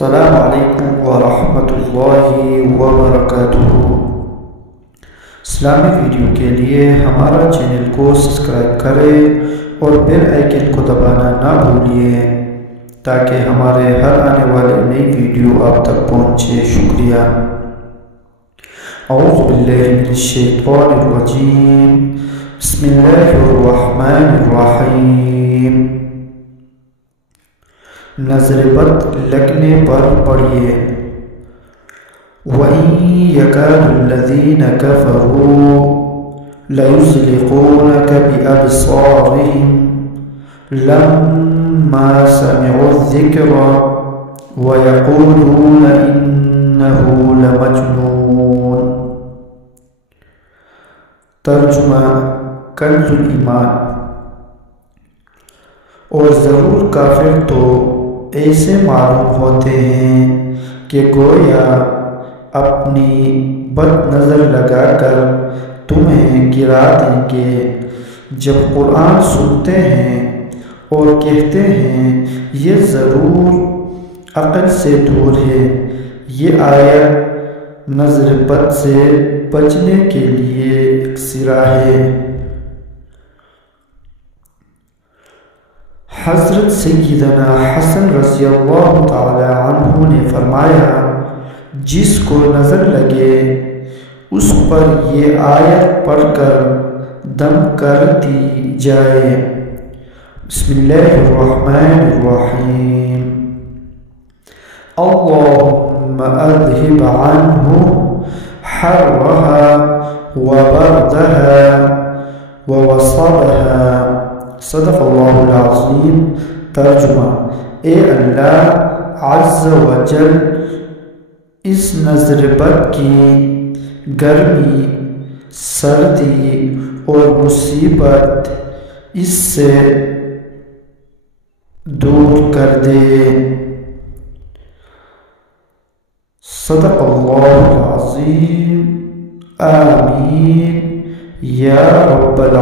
السلام علیکم ورحمۃ اللہ وبرکاتہ۔ اسلامی ویڈیو کے لیے ہمارا چینل کو سبسکرائب کریں اور بیل آئیکن کو دبانا نہ بھولیے تاکہ ہمارے ہر آنے والے نئی ویڈیو آپ تک پہنچے۔ شکریہ۔ اعوذ باللہ من الشیطان الرجیم، بسم اللہ الرحمن الرحیم۔ نظر بد لگنے پر پڑھیے۔ وَإِن يَكَادُ الَّذِينَ كَفَرُوا لَيُزْلِقُونَكَ بِأَبْصَارِهِمْ لَمَّا سَمِعُوا الذِّكْرَ وَيَقُولُونَ إِنَّهُ لَمَجْنُونٌ۔ ترجمہ کنز الایمان۔ اور ضرور کافر تو ایسے معلوم ہوتے ہیں کہ گویا اپنی بد نظر لگا کر تمہیں گرا دیں گے جب قرآن سنتے ہیں اور کہتے ہیں یہ ضرور عقل سے دور ہے۔ یہ آیت نظر بد سے بچنے کے لیے ایک سرا ہے۔ حضرت سیدنا حسن رضی اللہ تعالی عنہ نے فرمایا، جس کو نظر لگے اس پر یہ آیت پڑھ کر دم کر دی جائے۔ بسم اللہ الرحمن الرحیم۔ اللہم اذہب عنہ حرها وبردها ووصبها۔ صدق اللہ العظیم۔ ترجمہ، اے اللہ عز و جل اس نظر بد کی گرمی، سردی اور مصیبت اس سے دور کر دے۔ صدق اللہ العظیم۔ آمین یا رب العالمین۔